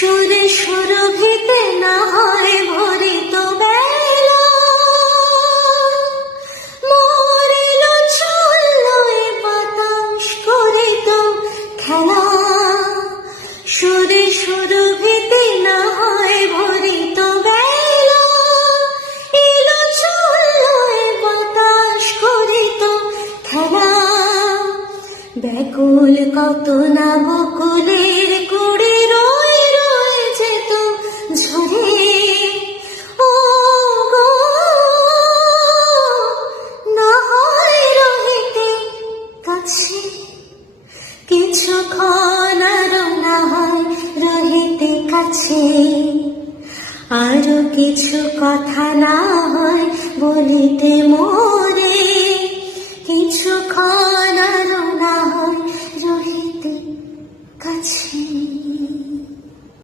সুরে সুরভিতে না হয় ভরিত বেলা, মরিল চলল এ বাতাস করিত খেলা। সুরে সুরভিতে না হয় ভরিত বেলা, এলো চলল এ বাতাস করিত খেলা। ব্যাকুল কত না বকুলের কুড়ি রয়ে রয়ে যেত ঝরে। ও গো, না হয় রহিতে কাছে কিছুক্ষণ, আরো না হয় রহিতে কাছে। আরো কিছু কথা না হয় বলিতে মোরে, কিছুক্ষণ আরো না হয় রহিতে কাছে।